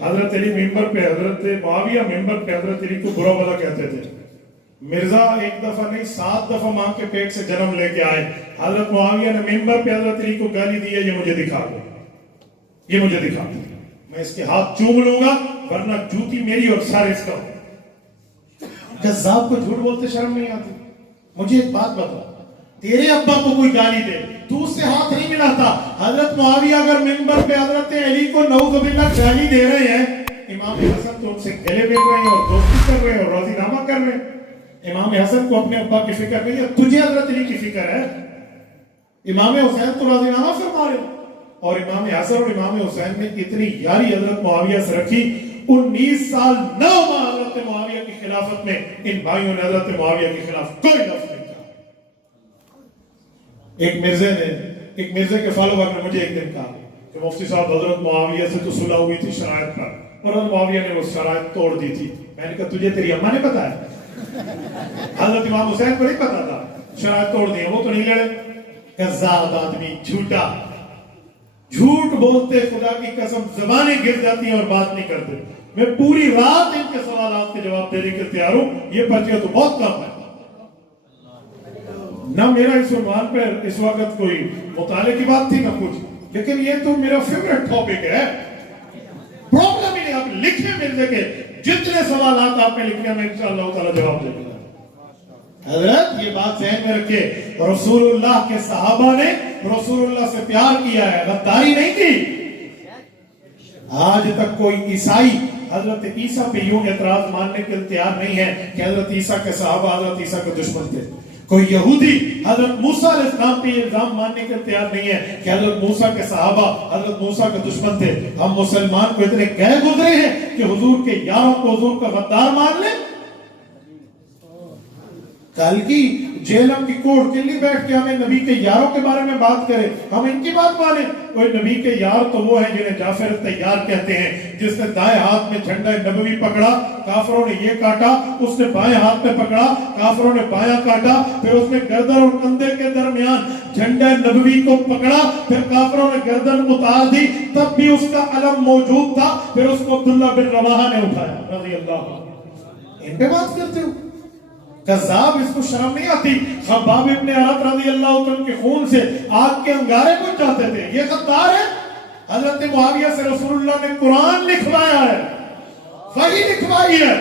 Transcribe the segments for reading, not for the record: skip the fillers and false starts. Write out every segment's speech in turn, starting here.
हजरत अली मिंबर पे, हजरत मुआविया मिंबर पे हजरत अली को बुरा भला कहते थे। मिर्जा एक दफा नहीं 7 दफा मां के पेट से जन्म लेके आए। हजरत मुआविया ने मिंबर पे हजरत अली को गाली दी है, ये मुझे दिखा दो, ये मुझे दिखा दो, मैं इसके हाथ चूम लूंगा वरना जूती मेरी और सारे इसका। कज़्ज़ाब को झूठ बोलते शर्म नहीं आती? मुझे एक बात बता, तेरे अब्बा को कोई गाली दे, तू उससे हाथ नहीं मिलाता। हजरत मुआविया अगर मिंबर पे हजरत अली को नऊज़ुबिल्लाह गाली दे रहे हैं, इमाम हसन तो उनसे गले मिल रहे हैं और दोस्ती कर रहे हैं और राजीनामा कर रहे हैं। इमाम हसन को अपने अब्बा की फिक्र नहीं है, तुझे हजरत अली की फिक्र है। इमाम हुसैन तो राजीनामा फरमा रहे और इमाम हसन और इमाम हुसैन ने इतनी यारी हजरत मुआविया से रखी। 19 साल 9 माह हजरत मुआविया की खिलाफत में इन भाइयों ने हजरत मुआविया के खिलाफ कोई लफ्ज नहीं कहा। एक मिर्जे के फॉलोवर ने मुझे एक दिन कहा कि मुफ्ती साहब हजरत मुआविया से तो सुलह हुई थी शरायत पर, और हजरत मुआविया ने वो शरायत तोड़ दी थी। मैंने कहा तुझे तेरी अम्मा ने बताया? हजरत इमाम हुसैन को नहीं पता था शरायत तोड़ दी, वो तो नहीं लड़े। कज़्ज़ाब आदमी, झूठा, झूठ बोलते खुदा की कसम ज़बानें गिर जाती हैं और बात नहीं करते। मैं पूरी रात इनके सवालों के जवाब देने के तैयार हूं। ये पर्चियां तो बहुत कम है ना, मेरा इस उन्वान पर इस वक्त कोई मुताले की बात थी ना कुछ, लेकिन ये तो मेरा फेवरेट टॉपिक है। प्रॉब्लम ही नहीं, आप लिखे मिर्जे के जितने सवाल आपने लिखे मैं इंशाअल्लाह ताला जवाब दे दूंगा। हजरत ये बात ज़हन में रखे, रसूलुल्लाह के सहाबा ने रसूलुल्लाह से प्यार किया है, गद्दारी नहीं की। आज तक कोई ईसाई हजरत ईसा पे यूं एतराज मानने के लिए तैयार नहीं है कि हजरत ईसा के सहाबा हजरत ईसा के दुश्मन थे। कोई यहूदी हजरत मूसा अलैहिस्सलाम पे इल्जाम मानने के लिए तैयार नहीं है कि हजरत मूसा के सहाबा हजरत मूसा के दुश्मन थे। हम मुसलमान को इतने गए गुजरे हैं कि हुजूर के यारों को हुजूर का गद्दार मान ले। कल की जेलम की कोर्ट के लिए बैठ के हमें नबी के यारों के बारे में बात करें, हम इनकी बात माने। कोई नबी के यार तो वो है जिन्हें जाफर तैयार कहते हैं, जिसने दाएं हाथ में झंडा नबवी पकड़ा, काफरों ने ये काटा, उसने बाएं हाथ में पकड़ा, काफरों ने बायां काटा, फिर उसने गर्दन और कंधे के दरमियान झंडा नबवी को पकड़ा, फिर काफरों ने गर्दन उतार दी, तब भी उसका अलम मौजूद था, फिर उसको अब्दुल्लाह बिन रवाहा ने उठाया रज़ी अल्लाह। इन पे बात करते हो? कज़्ज़ाब, इसको शर्म नहीं आती? खब्बाब इब्ने अरत रज़ी अल्लाह तआला के खून से आग के अंगारे बुझ जाते थे, ये गद्दार है। हजरत मुआविया से रसूलुल्लाह ने कुरान लिखवाया है, वही लिखवाई है,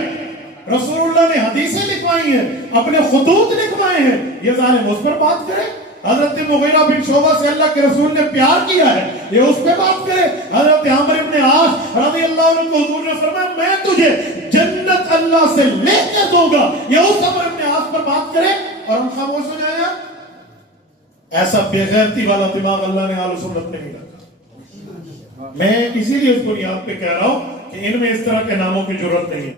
रसूलुल्लाह ने हदीसें लिखवाई हैं, अपने खुतूत लिखवाए हैं। ये जालिम उस पर बात करे? हजरत मुगीरा बिन शोबा से अल्लाह के रसूल ने प्यार किया है, ये उस पे बात करे? हजरत आमिर इब्ने आस रज़ी अल्लाह अन्हु को हुजूर ने फरमाया मैं तुझे जन्नत अल्लाह से लेकर दूंगा, ये उस आमिर इब्ने आस पर बात करे और हम खामोश हो जाए? ऐसा बेगैरती वाला दिमाग अल्लाह ने आले सुन्नत में नहीं रखा। मैं इसीलिए इस बुनियाद पे कह रहा हूं कि इनमें इस तरह के नामों की जरूरत नहीं है।